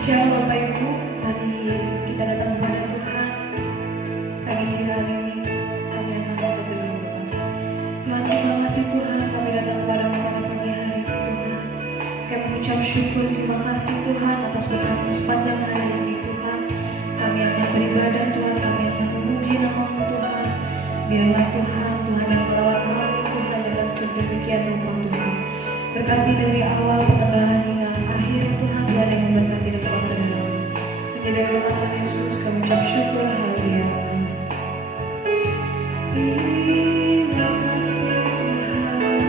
Shalom Bapak Ibu, mari kita datang kepada Tuhan. Pagi hari ini kami akan bersatu dalam doa. Tuhan, terima kasih Tuhan, kami datang kepada-Mu pada pagi hari ini Tuhan. Kami mengucap syukur, terima kasih Tuhan atas berkat-Mu sepanjang hari ini Tuhan. Kami akan beribadah Tuhan, kami akan memuji nama-Mu Tuhan. Biarlah Tuhan yang melawat kami Tuhan dengan sedemikian rupa Tuhan. Berkati dari awal pertengahan hingga akhir Tuhan yang memberkati dan kuasa dalam. Hanya dari nama Tuhan Yesus kami ucap syukur, haleluya. Terima kasih Tuhan.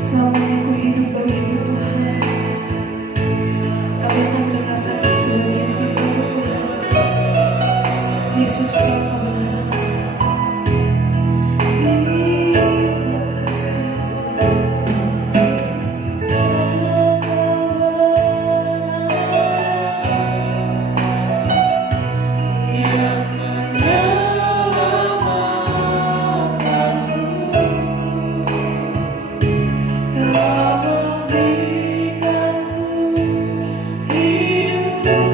Selamanya ku hidup bagimu Tuhan. Kami akan mendengarkan bagian firman-Mu Tuhan. Yesus Tuhan kebenaran. Terima kasih Tuhan. Yang menyelamatkanku. Kau memberikanku hidup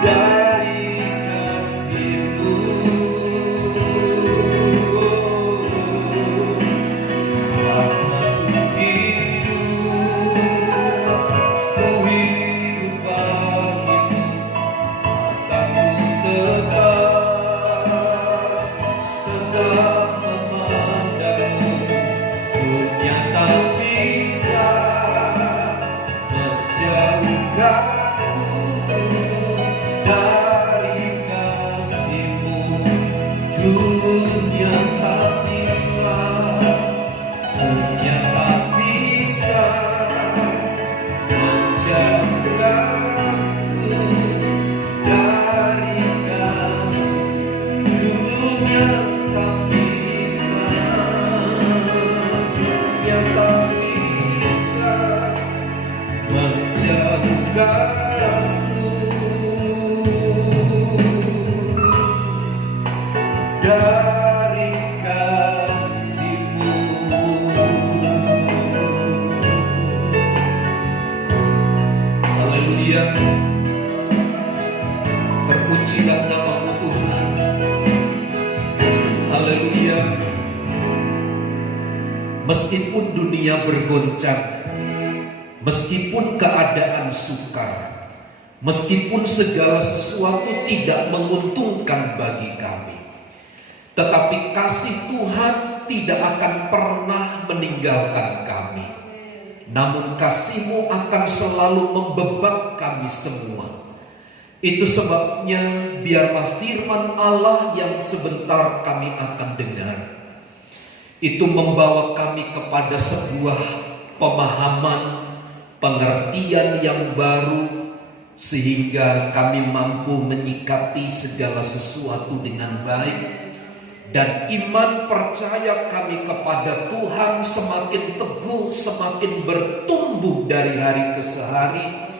dan Pujilah nama-Mu Tuhan. Haleluya. Meskipun dunia bergoncang, meskipun keadaan sukar, meskipun segala sesuatu tidak menguntungkan bagi kami, tetapi kasih Tuhan tidak akan pernah meninggalkan kami. Namun kasih-Mu akan selalu membebak kami semua. Itu sebabnya biarlah firman Allah yang sebentar kami akan dengar, itu membawa kami kepada sebuah pemahaman, pengertian yang baru, sehingga kami mampu menyikapi segala sesuatu dengan baik. Dan iman percaya kami kepada Tuhan semakin teguh, semakin bertumbuh dari hari ke hari.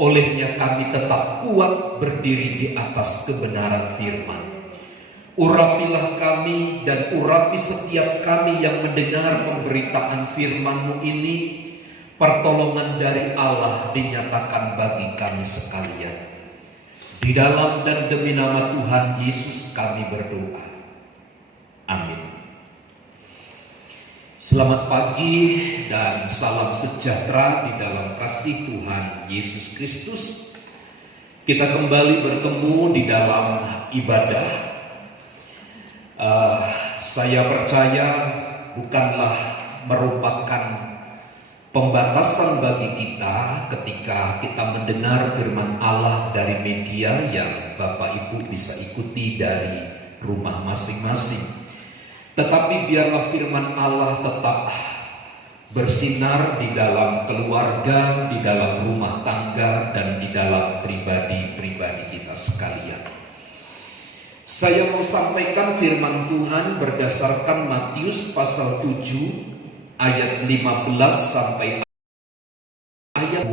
Olehnya kami tetap kuat berdiri di atas kebenaran firman. Urapilah kami dan urapi setiap kami yang mendengar pemberitaan firman-Mu ini. Pertolongan dari Allah dinyatakan bagi kami sekalian. Di dalam dan demi nama Tuhan Yesus kami berdoa. Amin. Selamat pagi dan salam sejahtera di dalam kasih Tuhan Yesus Kristus. Kita kembali bertemu di dalam ibadah. Saya percaya bukanlah merupakan pembatasan bagi kita ketika kita mendengar firman Allah dari media yang Bapak Ibu bisa ikuti dari rumah masing-masing. Tetapi biarlah firman Allah tetap bersinar di dalam keluarga, di dalam rumah tangga, dan di dalam pribadi-pribadi kita sekalian. Saya mau sampaikan firman Tuhan berdasarkan Matius pasal 7 ayat 15 sampai ayat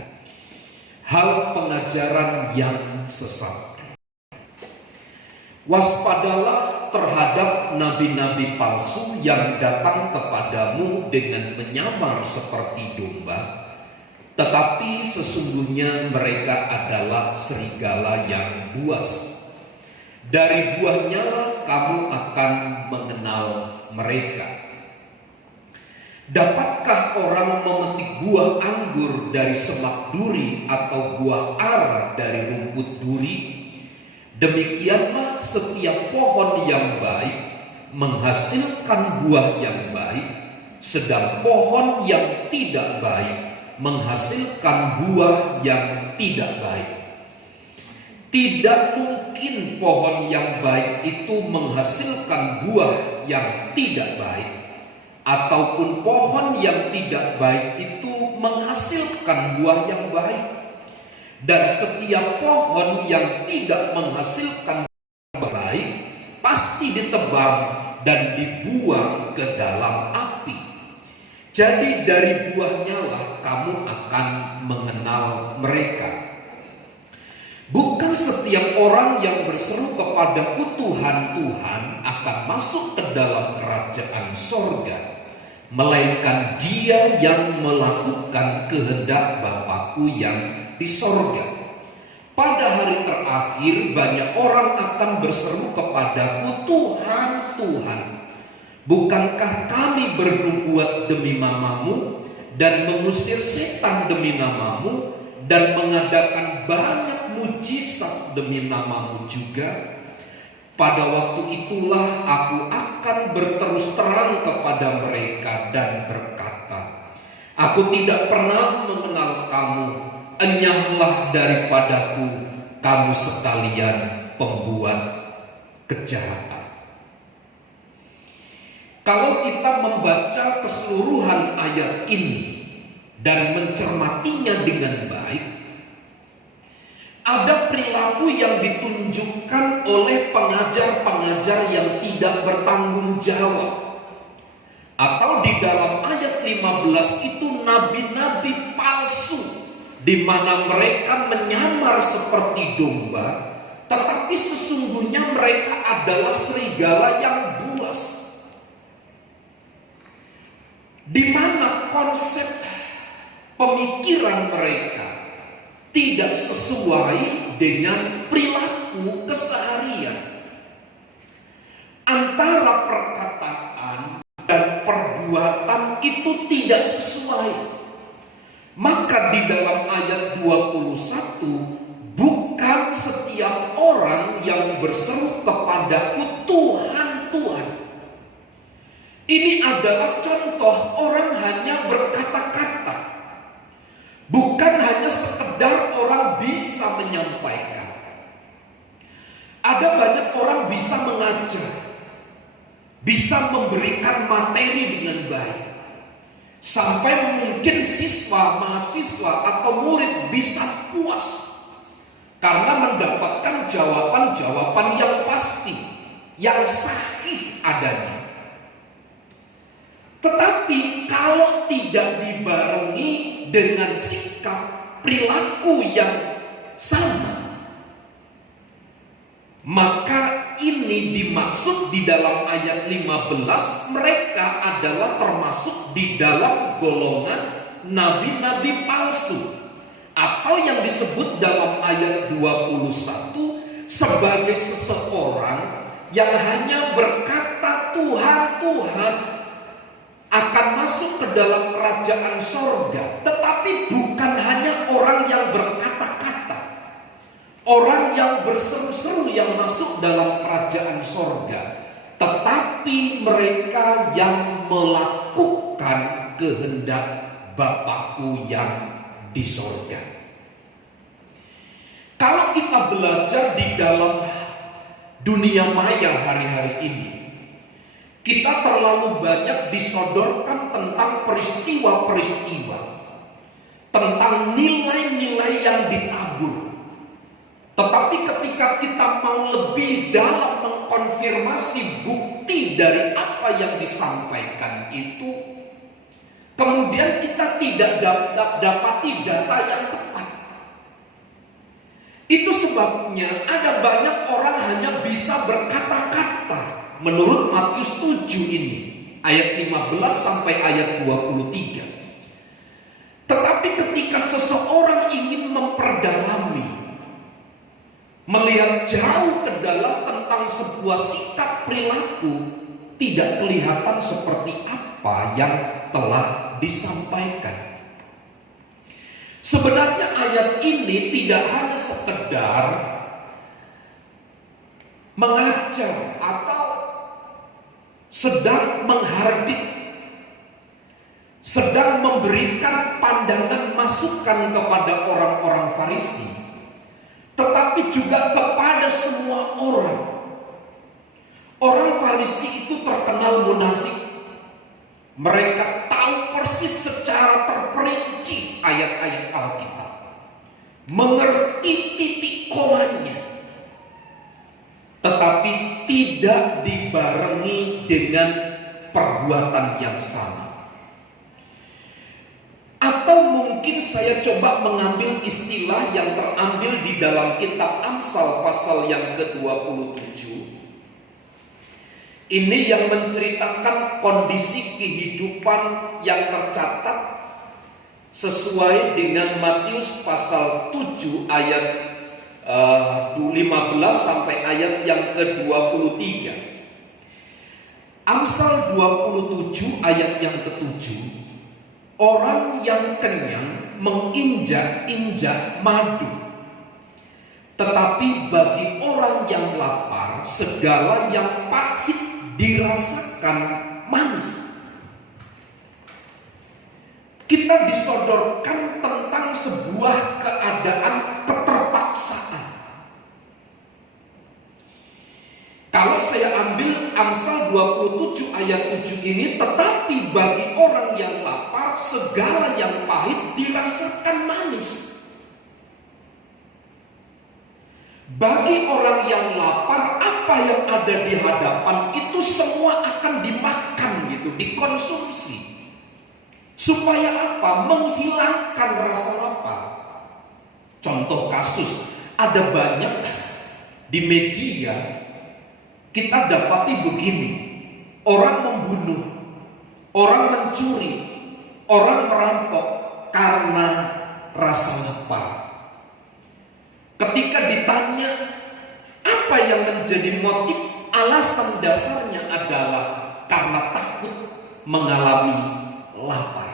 hal pengajaran yang sesat. Waspadalah terhadap nabi-nabi palsu yang datang kepadamu dengan menyamar seperti domba, tetapi sesungguhnya mereka adalah serigala yang buas. Dari buahnya lah kamu akan mengenal mereka. Dapatkah orang memetik buah anggur dari semak duri atau buah ara dari rumput duri? Demikianlah setiap pohon yang baik menghasilkan buah yang baik, sedang pohon yang tidak baik menghasilkan buah yang tidak baik. Tidak mungkin pohon yang baik itu menghasilkan buah yang tidak baik, ataupun pohon yang tidak baik itu menghasilkan buah yang baik. Dan setiap pohon yang tidak menghasilkan buah baik pasti ditebang dan dibuang ke dalam api. Jadi dari buahnya lah kamu akan mengenal mereka. Bukan setiap orang yang berseru kepadaku Tuhan, Tuhan akan masuk ke dalam kerajaan sorga, melainkan dia yang melakukan kehendak Bapakku yang di sorga. Pada hari terakhir banyak orang akan berseru kepadaku, Tuhan, Tuhan, bukankah kami bernubuat demi namamu dan mengusir setan demi namamu dan mengadakan banyak mujizat demi namamu juga? Pada waktu itulah aku akan berterus terang kepada mereka dan berkata, aku tidak pernah mengenal kamu. Enyahlah daripadaku, kamu sekalian pembuat kejahatan. Kalau kita membaca keseluruhan ayat ini dan mencermatinya dengan baik, ada perilaku yang ditunjukkan oleh pengajar-pengajar yang tidak bertanggung jawab. Atau di dalam ayat 15 itu nabi-nabi palsu, di mana mereka menyamar seperti domba, tetapi sesungguhnya mereka adalah serigala yang buas. Di mana konsep pemikiran mereka tidak sesuai dengan perilaku yang berseru kepadaku, Tuhan, Tuhan. Ini adalah contoh orang hanya berkata-kata. Bukan hanya sekedar orang bisa menyampaikan. Ada banyak orang bisa mengajar, bisa memberikan materi dengan baik. Sampai mungkin siswa, mahasiswa atau murid bisa puas karena mendapatkan jawaban-jawaban yang pasti, yang sahih adanya. Tetapi kalau tidak dibarengi dengan sikap perilaku yang sama, maka ini dimaksud di dalam ayat 15, mereka adalah termasuk di dalam golongan nabi-nabi palsu, atau yang disebut dalam ayat 21 sebagai seseorang yang hanya berkata Tuhan, Tuhan, akan masuk ke dalam kerajaan sorga. Tetapi bukan hanya orang yang berkata-kata, orang yang berseru-seru yang masuk dalam kerajaan sorga, tetapi mereka yang melakukan kehendak Bapakku yang di sorga. Kalau kita belajar di dalam dunia maya hari-hari ini, kita terlalu banyak disodorkan tentang peristiwa-peristiwa, tentang nilai-nilai yang ditabur. Tetapi ketika kita mau lebih dalam mengkonfirmasi bukti dari apa yang disampaikan itu, kemudian kita tidak dapati data yang tepat. Itu sebabnya ada banyak orang hanya bisa berkata-kata. Menurut Matius 7 ini, ayat 15 sampai ayat 23. Tetapi ketika seseorang ingin memperdalami, melihat jauh ke dalam tentang sebuah sikap perilaku, tidak kelihatan seperti apa yang telah disampaikan. Sebenarnya ayat ini tidak hanya sekedar mengajar atau sedang menghardik, sedang memberikan pandangan masukan kepada orang-orang Farisi, tetapi juga kepada semua orang. Orang Farisi itu terkenal munafik. Mereka tahu persis secara terperinci ayat-ayat Alkitab, mengerti titik komanya, tetapi tidak dibarengi dengan perbuatan yang sama. Atau mungkin saya coba mengambil istilah yang terambil di dalam kitab Amsal pasal yang ke-27. Ini yang menceritakan kondisi kehidupan yang tercatat sesuai dengan Matius pasal 7 ayat 15 sampai ayat yang ke-23. Amsal 27 ayat yang ke-7. Orang yang kenyang menginjak-injak madu, tetapi bagi orang yang lapar segala yang pahit dirasakan manis. Kita disodorkan tentang sebuah keadaan keterpaksaan. Kalau saya ambil Amsal 27 ayat 7 ini, tetapi bagi orang yang lapar segala yang pahit dirasakan manis. Bagi orang yang lapar, apa yang ada di hadapan itu semua akan dimakan gitu, dikonsumsi. Supaya apa? Menghilangkan rasa lapar. Contoh kasus, ada banyak di media kita dapati begini. Orang membunuh, orang mencuri, orang merampok karena rasa lapar. Ketika ditanya apa yang menjadi motif, alasan dasarnya adalah karena takut mengalami lapar.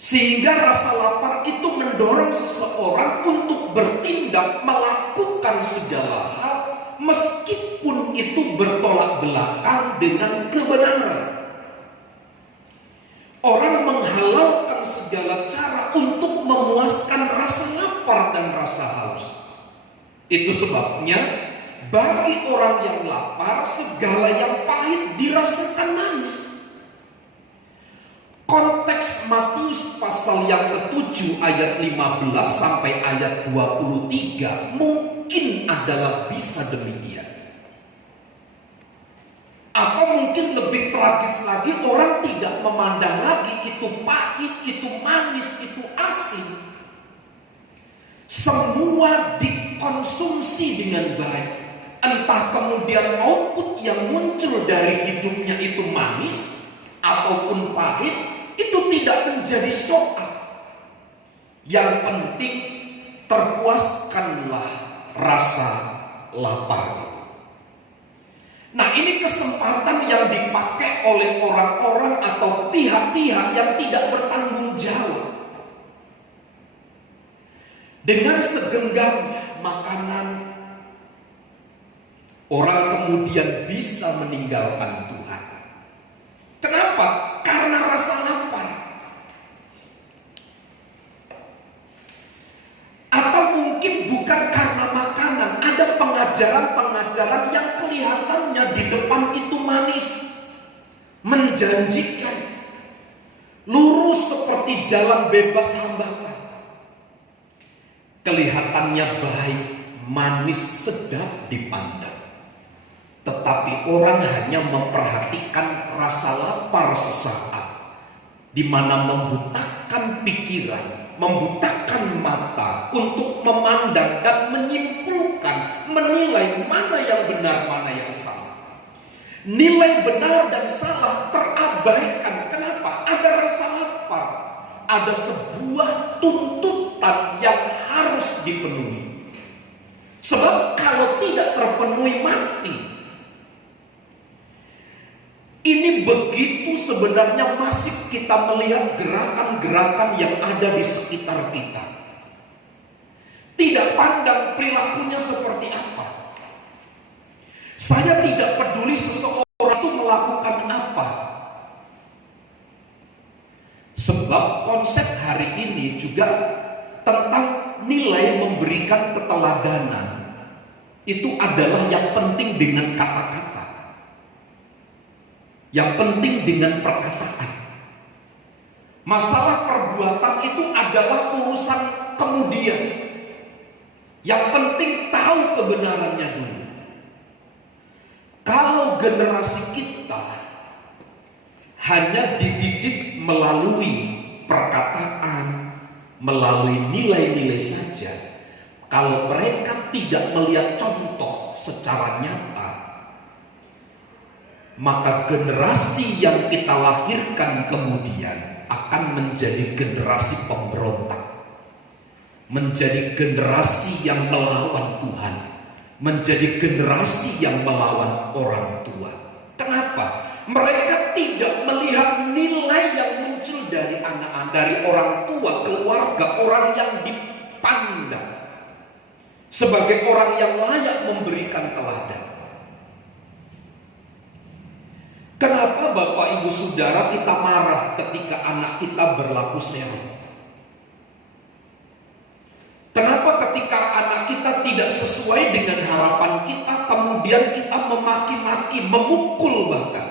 Sehingga rasa lapar itu mendorong seseorang untuk bertindak melakukan segala hal meskipun itu bertolak belakang dengan kebenaran. Orang menghalalkan segala cara untuk memuaskan rasa lapar dan rasa haus. Itu sebabnya bagi orang yang lapar segala yang pahit dirasakan manis. Konteks Matius pasal yang ke-7 ayat 15 sampai ayat 23 mungkin adalah bisa demikian. Atau mungkin lebih tragis lagi, orang tidak memandang lagi itu pahit, itu manis, itu asin. Semua dikonsumsi dengan baik. Entah kemudian output yang muncul dari hidupnya itu manis ataupun pahit, itu tidak menjadi soal. Yang penting terpuaskanlah rasa lapar itu. Nah, ini kesempatan yang dipakai oleh orang-orang atau pihak-pihak yang tidak bertanggung jawab. Dengan segenggam makanan, orang kemudian bisa meninggalkan Tuhan. Kenapa? Karena rasa lapar. Atau mungkin bukan karena makanan. Ada pengajaran-pengajaran yang kelihatannya di depan itu manis, menjanjikan, lurus seperti jalan bebas hambatan. Kelihatannya baik, manis, sedap dipandang. Tetapi orang hanya memperhatikan rasa lapar sesaat, di mana membutakan pikiran, membutakan mata untuk memandang dan menyimpulkan, menilai mana yang benar, mana yang salah. Nilai benar dan salah terabaikan. Kenapa? Ada rasa lapar, ada sebuah tuntutan yang harus dipenuhi. Sebab kalau tidak terpenuhi mati. Ini begitu sebenarnya masif kita melihat gerakan-gerakan yang ada di sekitar kita. Tidak pandang perilakunya seperti apa. Saya tidak peduli seseorang itu melakukan apa. Sebab konsep hari ini juga tentang nilai memberikan keteladanan. Itu adalah yang penting dengan kata-kata. Yang penting dengan perkataan. Masalah perbuatan itu adalah urusan kemudian. Yang penting tahu kebenarannya dulu. Kalau generasi kita hanya dididik melalui perkataan, melalui nilai-nilai saja, kalau mereka tidak melihat contoh secara nyata, maka generasi yang kita lahirkan kemudian akan menjadi generasi pemberontak, menjadi generasi yang melawan Tuhan, menjadi generasi yang melawan orang tua. Kenapa? Mereka tidak melihat nilai yang muncul dari anak-anak, dari orang tua, keluarga, orang yang dipandang sebagai orang yang layak memberikan teladan. Kenapa Bapak Ibu Saudara kita marah ketika anak kita berlaku serong? Kenapa ketika anak kita tidak sesuai dengan harapan kita, kemudian kita memaki-maki, memukul bahkan?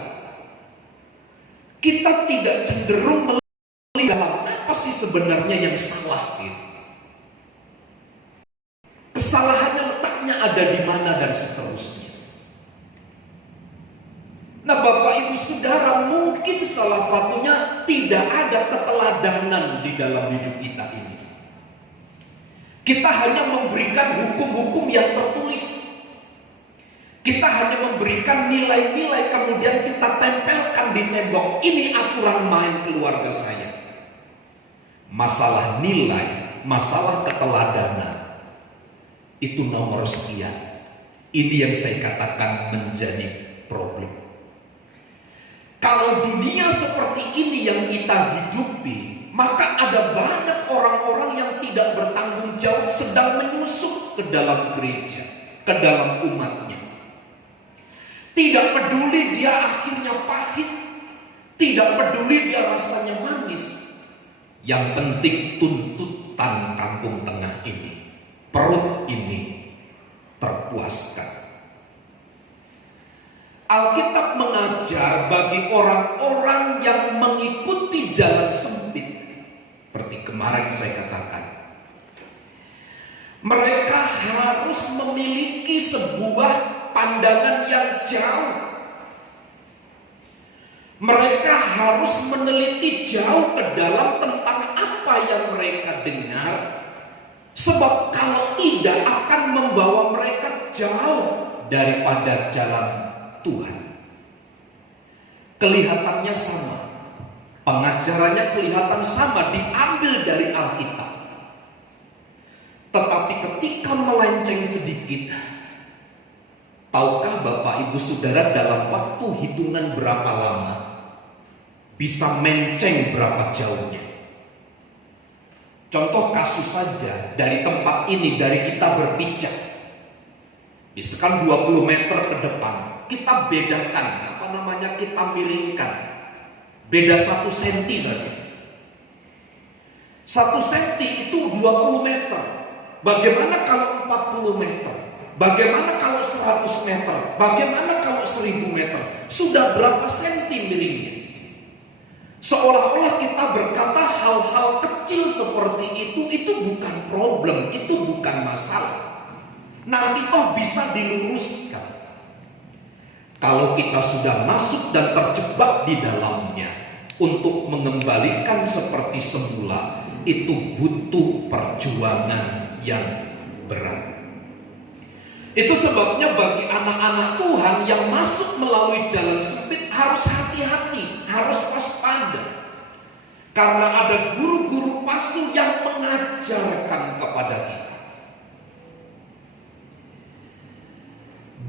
Kita tidak cenderung melihat dalam apa sih sebenarnya yang salah gitu. Kesalahannya letaknya ada di mana dan seterusnya. Nah Bapak Ibu Saudara, mungkin salah satunya tidak ada keteladanan di dalam hidup kita ini. Kita hanya memberikan hukum-hukum yang tertulis. Kita hanya memberikan nilai-nilai kemudian kita tempelkan di tembok. Ini aturan main keluarga saya. Masalah nilai, masalah keteladanan, itu nomor sekian. Ini yang saya katakan menjadi problem. Kalau dunia seperti ini yang kita hidupi, maka ada banyak orang-orang yang tidak bertanggung jawab sedang menyusup ke dalam gereja, ke dalam umatnya. Tidak peduli dia akhirnya pahit, tidak peduli dia rasanya manis. Yang penting tuntutan kampung tengah ini, perut ini terpuaskan. Alkitab mengajar bagi orang-orang yang mengikuti jalan sempit, seperti kemarin saya katakan, mereka harus memiliki sebuah pandangan yang jauh. Mereka harus meneliti jauh ke dalam tentang apa yang mereka dengar, sebab kalau tidak akan membawa mereka jauh daripada jalan Tuhan. Kelihatannya sama, pengajarannya kelihatan sama, diambil dari Alkitab. Tetapi ketika melenceng sedikit, tahukah Bapak Ibu Saudara dalam waktu hitungan berapa lama bisa menceng berapa jauhnya? Contoh kasus saja dari tempat ini, dari kita berpijak, misalkan 20 meter ke depan, kita bedakan, kita miringkan, beda 1 senti saja. 1 senti itu 20 meter. Bagaimana kalau 40 meter? Bagaimana kalau 100 meter? Bagaimana kalau 1000 meter? Sudah berapa senti miringnya? Seolah-olah kita berkata hal-hal kecil seperti itu bukan problem, itu bukan masalah. Nanti toh bisa diluruskan. Kalau kita sudah masuk dan terjebak di dalamnya, untuk mengembalikan seperti semula, itu butuh perjuangan yang berat. Itu sebabnya bagi anak-anak Tuhan yang masuk melalui jalan sempit harus hati-hati, harus waspada. Karena ada guru-guru palsu yang mengajarkan kepada kita.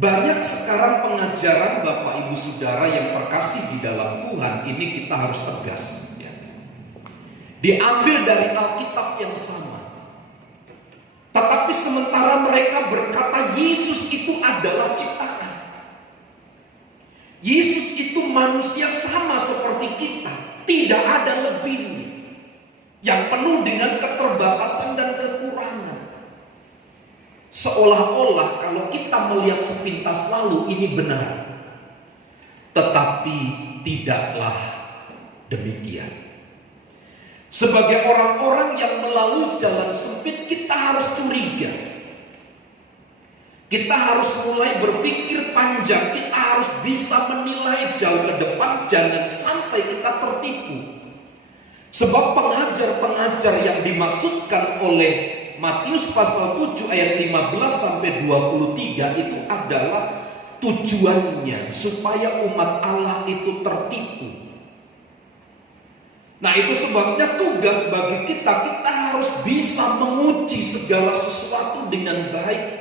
Banyak sekarang pengajaran Bapak Ibu Saudara yang terkasih di dalam Tuhan, ini kita harus tegas ya. Diambil dari Alkitab yang sama. Tetapi sementara mereka berkata Yesus itu adalah ciptaan, Yesus itu manusia sama seperti kita, tidak ada lebihnya, yang penuh dengan keterbatasan dan kekurangan. Seolah-olah kalau kita melihat sepintas lalu ini benar, tetapi tidaklah demikian. Sebagai orang-orang yang melalui jalan sempit, kita harus curiga. Kita harus mulai berpikir panjang, kita harus bisa menilai jauh ke depan, jangan sampai kita tertipu. Sebab pengajar-pengajar yang dimaksudkan oleh Matius pasal 7 ayat 15 sampai 23 itu adalah tujuannya supaya umat Allah itu tertipu. Nah, itu sebabnya tugas bagi kita harus bisa menguji segala sesuatu dengan baik.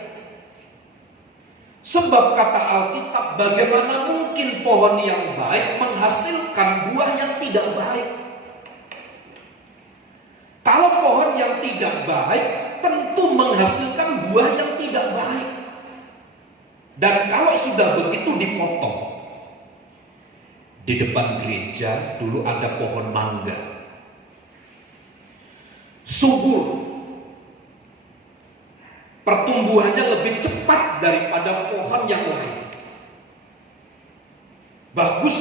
Sebab kata Alkitab, bagaimana mungkin pohon yang baik menghasilkan buah yang tidak baik? Kalau pohon yang tidak baik tentu menghasilkan buah yang tidak baik. Dan kalau sudah begitu dipotong. Di depan gereja dulu ada pohon mangga, subur, pertumbuhannya lebih cepat daripada pohon yang lain, bagus,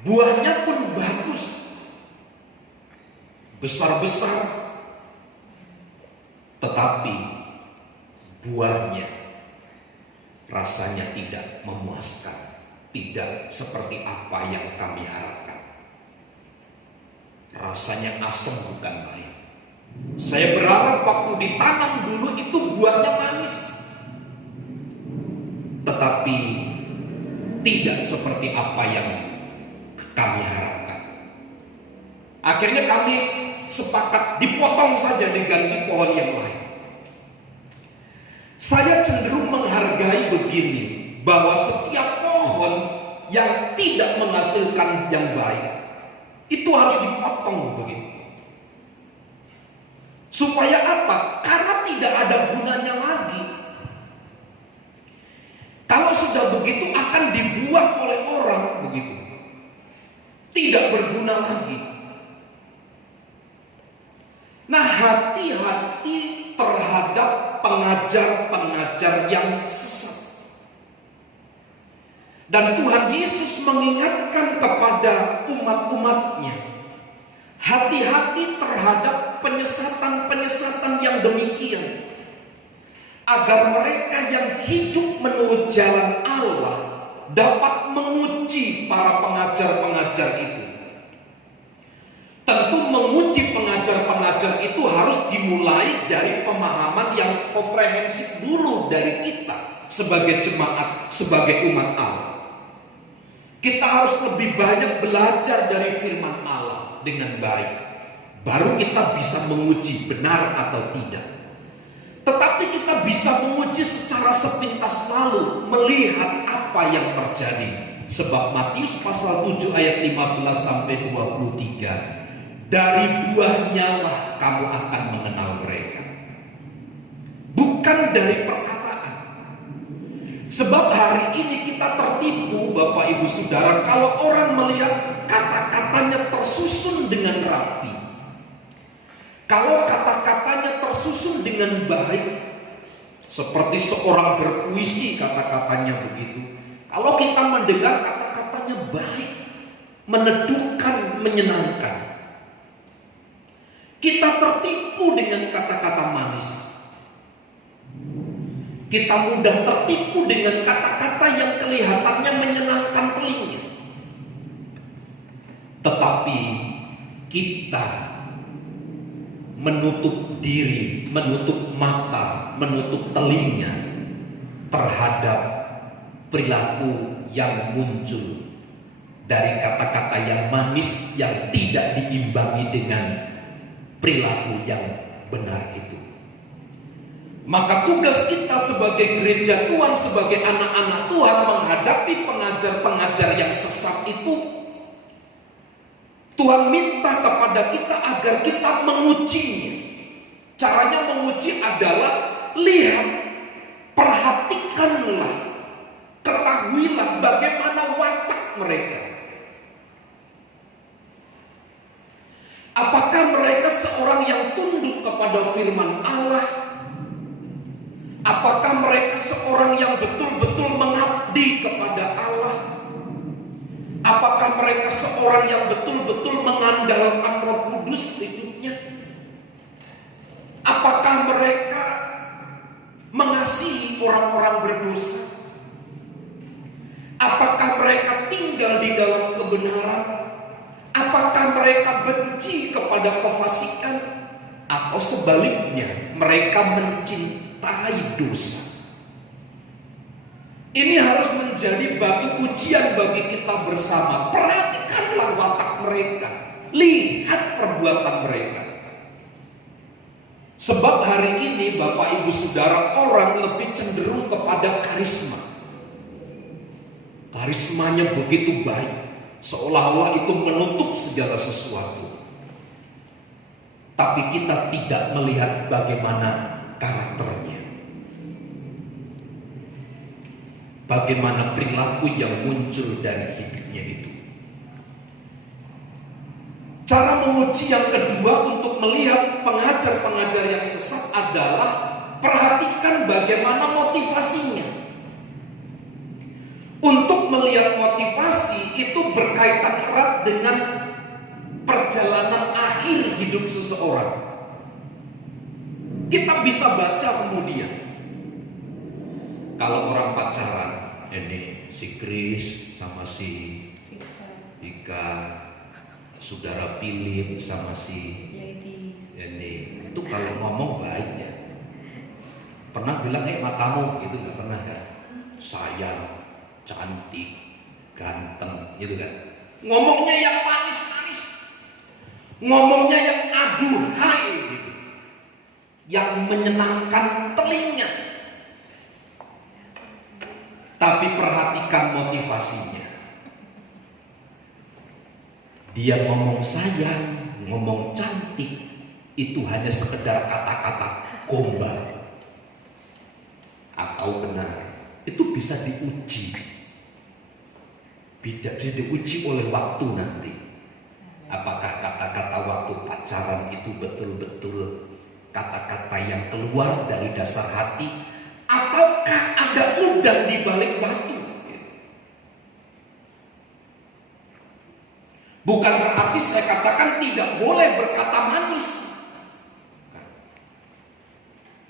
buahnya pun bagus, besar-besar, tetapi buahnya rasanya tidak memuaskan, tidak seperti apa yang kami harapkan. Rasanya asam bukan main. Saya berharap waktu ditanam dulu itu buahnya manis, tetapi tidak seperti apa yang kami harapkan. Akhirnya kami sepakat dipotong saja, diganti pohon yang lain. Saya cenderung menghargai begini, bahwa setiap pohon yang tidak menghasilkan yang baik Itu harus dipotong begitu. Supaya apa? Karena tidak ada gunanya lagi. Kalau sudah begitu akan dibuang oleh orang begitu. Tidak berguna lagi. Nah, hati-hati terhadap pengajar-pengajar yang sesat. Dan Tuhan Yesus mengingatkan kepada umat-umatnya, hati-hati terhadap penyesatan-penyesatan yang demikian, agar mereka yang hidup menurut jalan Allah dapat menguji para pengajar-pengajar itu. Tentu menguji pengajar-pengajar itu harus dimulai dari pemahaman yang komprehensif dulu dari kita sebagai jemaat, sebagai umat Allah. Kita harus lebih banyak belajar dari firman Allah dengan baik. Baru kita bisa menguji benar atau tidak. Tetapi kita bisa menguji secara sepintas lalu, melihat apa yang terjadi. Sebab Matius pasal 7 ayat 15 sampai 23. Dari buahnya lah kamu akan mengenal mereka. Bukan dari perkataan. Sebab hari ini kita tertipu, Bapak Ibu Saudara, kalau orang melihat kata-katanya tersusun dengan rapi. Kalau kata-katanya tersusun dengan baik, seperti seorang berpuisi kata-katanya begitu. Kalau kita mendengar kata-katanya baik, meneduhkan, menyenangkan, kita tertipu dengan kata-kata manis. Kita mudah tertipu dengan kata-kata yang kelihatannya menyenangkan telinga. Tetapi kita menutup diri, menutup mata, menutup telinga terhadap perilaku yang muncul dari kata-kata yang manis yang tidak diimbangi dengan perilaku yang benar itu. Maka tugas kita sebagai gereja Tuhan, sebagai anak-anak Tuhan, menghadapi pengajar-pengajar yang sesat itu, Tuhan minta kepada kita agar kita mengujinya. Caranya menguji adalah lihat, perhatikanlah, ketahuilah bagaimana watak mereka. Apakah mereka seorang yang tunduk kepada firman Allah? Apakah mereka seorang yang betul-betul mengabdi kepada Allah? Apakah mereka seorang yang betul-betul mengandalkan Roh Kudus hidupnya? Apakah mereka mengasihi orang-orang berdosa? Apakah mereka tinggal di dalam kebenaran? Apakah mereka benci kepada kefasikan? Atau sebaliknya, mereka mencintai dosa? Ini harus menjadi batu ujian bagi kita bersama. Perhatikanlah watak mereka. Lihat perbuatan mereka. Sebab hari ini Bapak Ibu Saudara, orang lebih cenderung kepada karisma. Karismanya begitu baik, seolah-olah itu menutup segala sesuatu. Tapi kita tidak melihat bagaimana karakternya, bagaimana perilaku yang muncul dari hidupnya itu. Cara menguji yang kedua untuk melihat pengajar-pengajar yang sesat adalah perhatikan bagaimana motivasinya. Untuk melihat motivasi itu berkaitan erat dengan perjalanan akhir hidup seseorang. Kita bisa baca kemudian, kalau orang pacaran, ini si Kris sama si Ika, saudara Philip sama si ini, itu kalau ngomong baik ya. Pernah bilang matamu gitu, nggak pernah kan? Sayang, cantik, ganteng, gitu kan? Ngomongnya yang manis-manis, ngomongnya yang aduhai, gitu, yang menyenangkan telinga. Tapi perhatikan motivasinya. Dia ngomong sayang, ngomong cantik, itu hanya sekedar kata-kata gombal atau benar. Itu bisa diuji. Bisa diuji oleh waktu nanti. Apakah kata-kata waktu pacaran itu betul-betul kata-kata yang keluar dari dasar hati, ataukah ada udang di balik batu? Bukan berarti saya katakan tidak boleh berkata manis.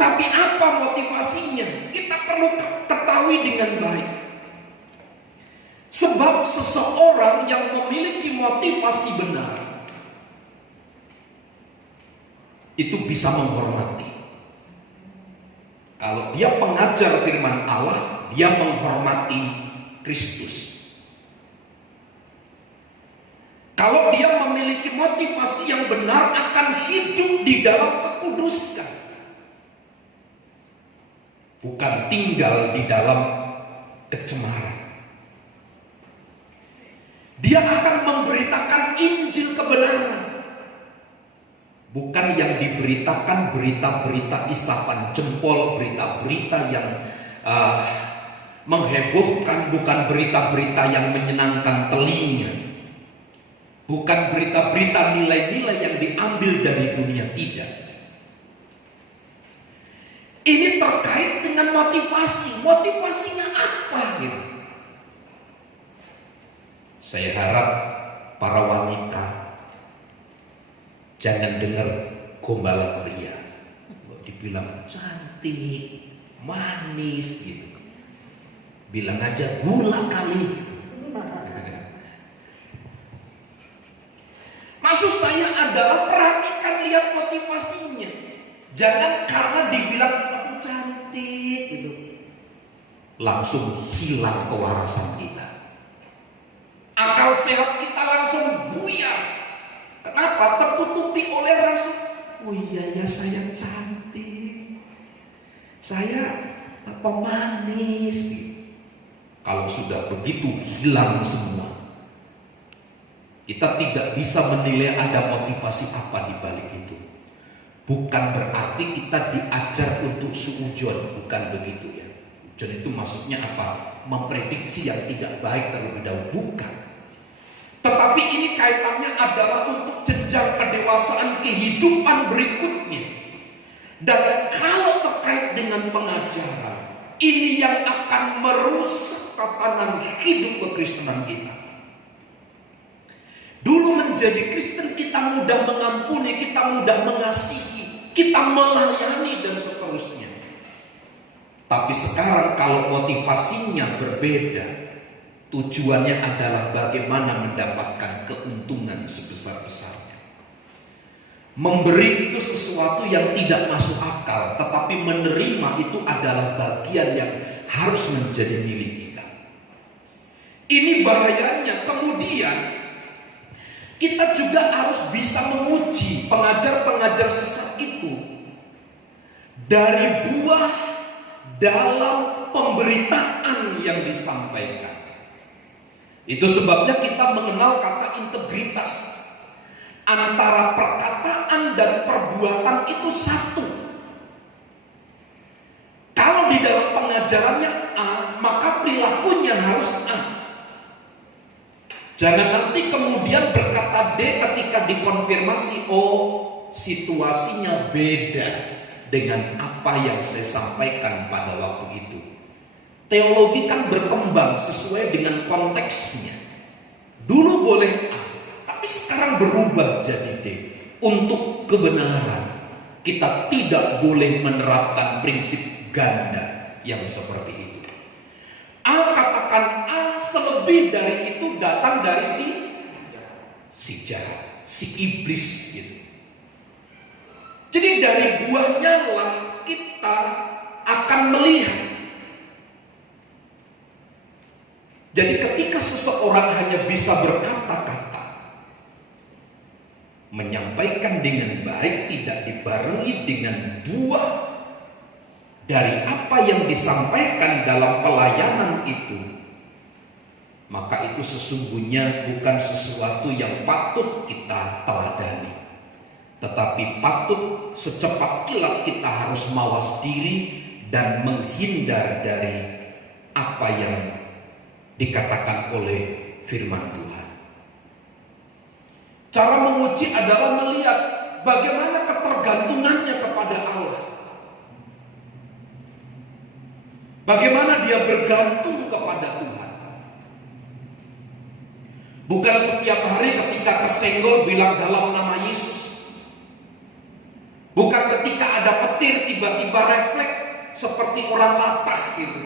Tapi apa motivasinya? Kita perlu ketahui dengan baik. Sebab seseorang yang memiliki motivasi benar itu bisa menghormati. Kalau dia pengajar firman Allah, dia menghormati Kristus. Kalau dia memiliki motivasi yang benar, akan hidup di dalam kekudusan, bukan tinggal di dalam kecemaran. Dia akan memberitakan Injil kebenaran, bukan yang diberitakan berita-berita isapan jempol, berita-berita yang menghebohkan, bukan berita-berita yang menyenangkan telinga. Bukan berita-berita nilai-nilai yang diambil dari dunia, tidak. Ini terkait dengan motivasi. Motivasinya apa gitu? Saya harap para wanita jangan dengar gombalan pria. Dibilang cantik, manis gitu. Bilang aja gula kali gitu. Maksud saya adalah perhatikan, lihat motivasinya. Jangan karena dibilang aku cantik gitu, langsung hilang kewarasan kita. Akal sehat kita langsung buyar. Kenapa? Tertutupi oleh rasa, oh iya ya saya cantik, saya manis gitu. Kalau sudah begitu hilang semua. Kita tidak bisa menilai ada motivasi apa di balik itu. Bukan berarti kita diajar untuk suujon, bukan begitu ya. Ujon itu maksudnya apa? Memprediksi yang tidak baik terlebih dahulu, bukan. Tetapi ini kaitannya adalah untuk jenjang kedewasaan kehidupan berikutnya. Dan kalau terkait dengan pengajaran, ini yang akan merusak tatanan hidup kekristenan kita. Dulu menjadi Kristen kita mudah mengampuni, kita mudah mengasihi, kita melayani dan seterusnya. Tapi sekarang kalau motivasinya berbeda, tujuannya adalah bagaimana mendapatkan keuntungan sebesar-besarnya. Memberi itu sesuatu yang tidak masuk akal, tetapi menerima itu adalah bagian yang harus menjadi milik kita. Ini bahayanya. Kemudian kita juga harus bisa menguji pengajar-pengajar sesat itu dari buah dalam pemberitaan yang disampaikan. Itu sebabnya kita mengenal kata integritas. Antara perkataan dan perbuatan itu satu. Kalau di dalam pengajarannya A, maka perilakunya harus A. Jangan nanti kemudian berkata D ketika dikonfirmasi, oh situasinya beda dengan apa yang saya sampaikan pada waktu itu. Teologi kan berkembang sesuai dengan konteksnya. Dulu boleh A, tapi sekarang berubah jadi D. Untuk kebenaran, kita tidak boleh menerapkan prinsip ganda yang seperti itu. A katakan A, selebih dari itu datang dari si jahat, si iblis gitu. Jadi dari buahnya lah kita akan melihat. Jadi ketika seseorang hanya bisa berkata-kata, menyampaikan dengan baik, tidak dibarengi dengan buah dari apa yang disampaikan dalam pelayanan itu, maka itu sesungguhnya bukan sesuatu yang patut kita teladani. Tetapi patut secepat kilat kita harus mawas diri dan menghindar dari apa yang dikatakan oleh firman Tuhan. Cara menguji adalah melihat bagaimana ketergantungannya kepada Allah. Bagaimana dia bergantung kepada Tuhan. Bukan setiap hari ketika kesenggol bilang dalam nama Yesus. Bukan ketika ada petir tiba-tiba refleks seperti orang latah gitu.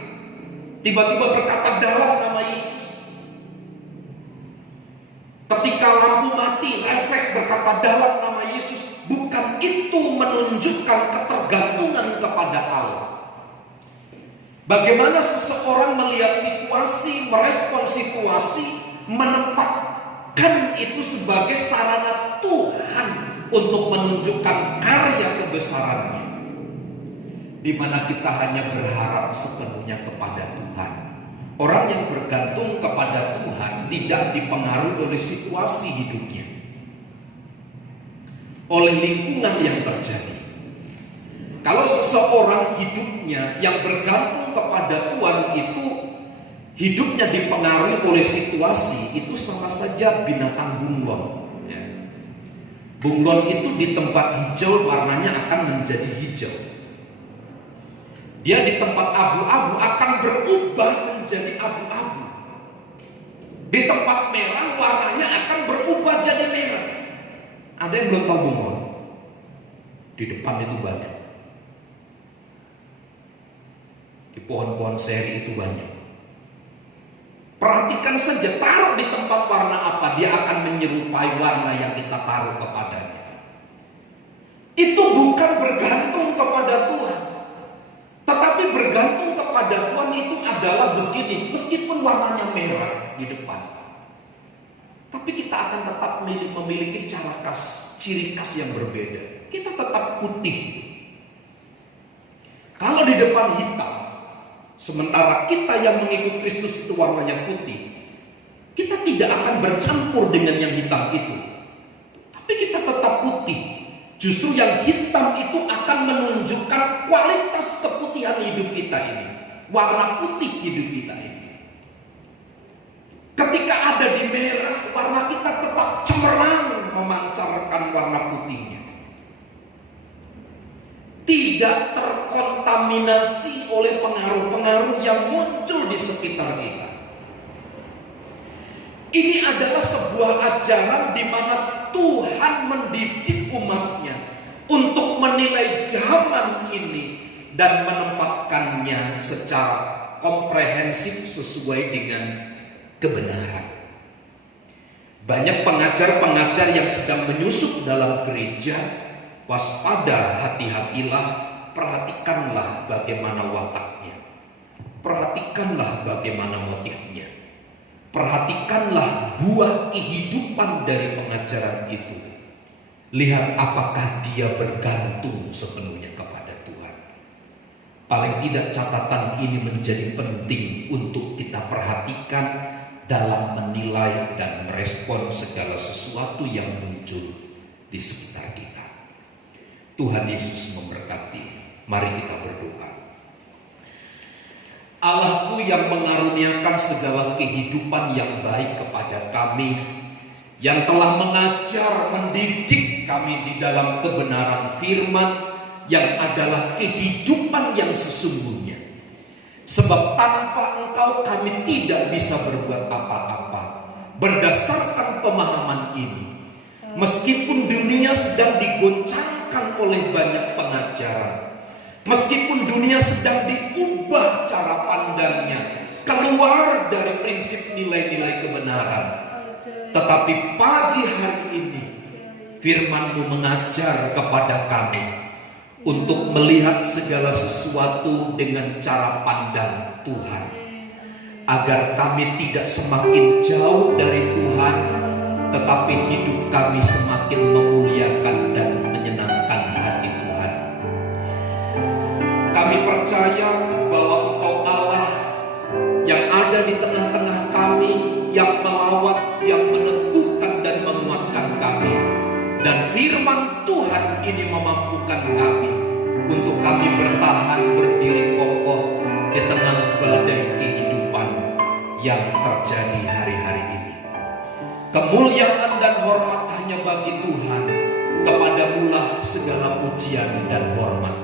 Tiba-tiba berkata dalam nama Yesus. Ketika lampu mati refleks berkata dalam nama Yesus. Bukan itu menunjukkan ketergantungan kepada Allah. Bagaimana seseorang melihat situasi, merespon situasi, menempatkan itu sebagai sarana Tuhan untuk menunjukkan karya kebesarannya, di mana kita hanya berharap sepenuhnya kepada Tuhan. Orang yang bergantung kepada Tuhan tidak dipengaruhi oleh situasi hidupnya, oleh lingkungan yang terjadi. Kalau seseorang hidupnya yang bergantung kepada Tuhan itu hidupnya dipengaruhi oleh situasi, itu sama saja binatang bunglon. Bunglon itu di tempat hijau warnanya akan menjadi hijau. Dia di tempat abu-abu akan berubah menjadi abu-abu. Di tempat merah warnanya akan berubah jadi merah. Ada yang belum tahu bunglon? Di depan itu banyak. Di pohon-pohon seri itu banyak. Perhatikan saja, taruh di tempat warna apa, dia akan menyerupai warna yang kita taruh kepadanya. Itu bukan bergantung kepada Tuhan, tetapi bergantung kepada Tuhan itu adalah begini, meskipun warnanya merah di depan, tapi kita akan tetap memiliki ciri khas yang berbeda. Kita tetap putih. Kalau di depan hitam, sementara kita yang mengikut Kristus itu warnanya putih, kita tidak akan bercampur dengan yang hitam itu. Tapi kita tetap putih. Justru yang hitam itu akan menunjukkan kualitas keputihan hidup kita ini. Warna putih hidup kita ini. Ketika ada di merah, warna kita tetap cemerlang memancarkan warna putihnya. Tidak terkontaminasi oleh pengaruh-pengaruh yang muncul di sekitar kita. Ini adalah sebuah ajaran di mana Tuhan mendidik umatnya untuk menilai zaman ini dan menempatkannya secara komprehensif sesuai dengan kebenaran. Banyak pengajar-pengajar yang sedang menyusup dalam gereja. Waspada, hati-hatilah, perhatikanlah bagaimana wataknya. Perhatikanlah bagaimana motifnya. Perhatikanlah buah kehidupan dari pengajaran itu. Lihat apakah dia bergantung sepenuhnya kepada Tuhan. Paling tidak catatan ini menjadi penting untuk kita perhatikan dalam menilai dan merespon segala sesuatu yang muncul di sekitar kita. Tuhan Yesus memberkati. Mari kita berdoa. Allahku yang mengaruniakan segala kehidupan yang baik kepada kami, yang telah mengajar, mendidik kami di dalam kebenaran firman, yang adalah kehidupan yang sesungguhnya. Sebab tanpa Engkau kami tidak bisa berbuat apa-apa. Berdasarkan pemahaman ini, meskipun dunia sedang digoncangkan oleh banyak pengajaran, meskipun dunia sedang diubah cara pandangnya keluar dari prinsip nilai-nilai kebenaran, tetapi pagi hari ini firman-Mu mengajar kepada kami untuk melihat segala sesuatu dengan cara pandang Tuhan, agar kami tidak semakin jauh dari Tuhan, tetapi hidup kami semakin memuliakan dan menyenangkan hati Tuhan. Kami percaya bahwa Engkau Allah yang ada di tengah-tengah kami, yang terjadi hari-hari ini. Kemuliaan dan hormat hanya bagi Tuhan, kepadamulah segala pujian dan hormat.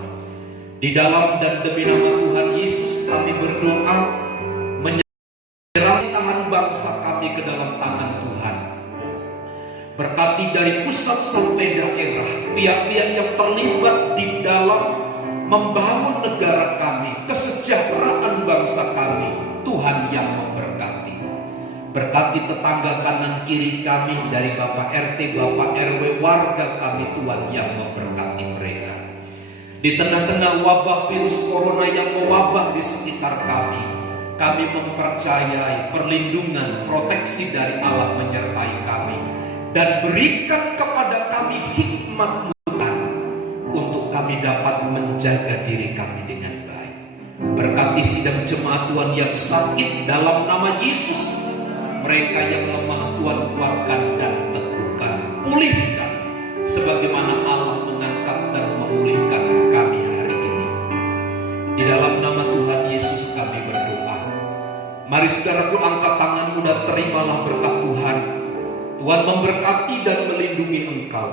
Di dalam dan demi nama Tuhan Yesus kami berdoa, menyerahkan bangsa kami ke dalam tangan Tuhan. Berkati dari pusat sampai daerah, pihak-pihak yang terlibat di dalam membangun negara kami, kesejahteraan bangsa kami, Tuhan yang memberkati. Berkati tetangga kanan kiri kami, dari Bapak RT, Bapak RW, warga kami, Tuhan yang memberkati mereka. Di tengah-tengah wabah virus corona yang mewabah di sekitar kami mempercayai perlindungan, proteksi dari Allah menyertai kami. Dan berikan kepada kami hikmat Tuhan untuk kami dapat menjaga diri kami dengan baik. Berkati sidang jemaat Tuhan yang sakit dalam nama Yesus. Mereka yang lemah Tuhan kuatkan dan teguhkan, pulihkan sebagaimana Allah mengangkat dan memulihkan kami hari ini. Di dalam nama Tuhan Yesus kami berdoa. Mari saudaraku, angkat tanganmu dan terimalah berkat Tuhan. Tuhan memberkati dan melindungi engkau.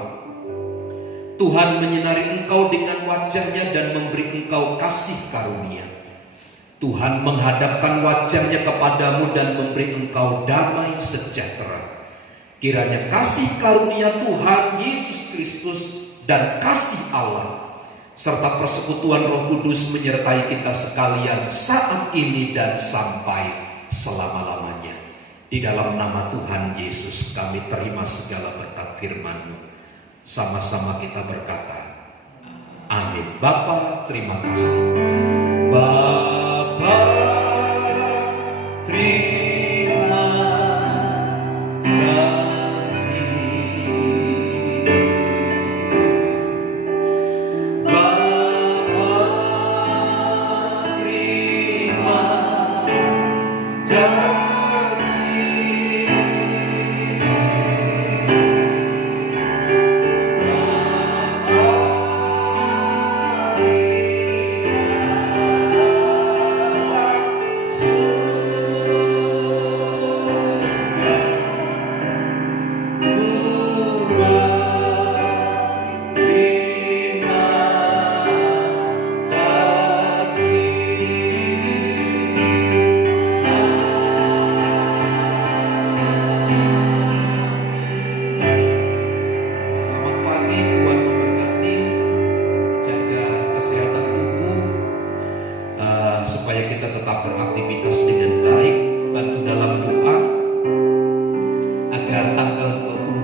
Tuhan menyinari engkau dengan wajahnya dan memberi engkau kasih karunia. Tuhan menghadapkan wajahnya kepadamu dan memberi engkau damai sejahtera. Kiranya kasih karunia Tuhan Yesus Kristus dan kasih Allah serta persekutuan Roh Kudus menyertai kita sekalian saat ini dan sampai selama-lamanya. Di dalam nama Tuhan Yesus kami terima segala berkat firman-Mu. Sama-sama kita berkata, amin. Bapa, terima kasih. Bapa, terima kasih. Bapa, terima kasih. Supaya kita tetap beraktivitas dengan baik. Bantu dalam doa agar tanggal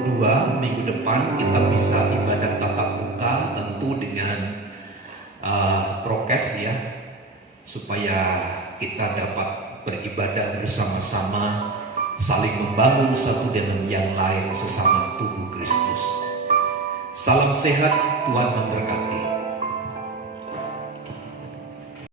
22 minggu depan kita bisa ibadah tatap muka, tentu dengan prokes ya, supaya kita dapat beribadah bersama-sama, saling membangun satu dengan yang lain sesama tubuh Kristus. Salam sehat, Tuhan memberkati.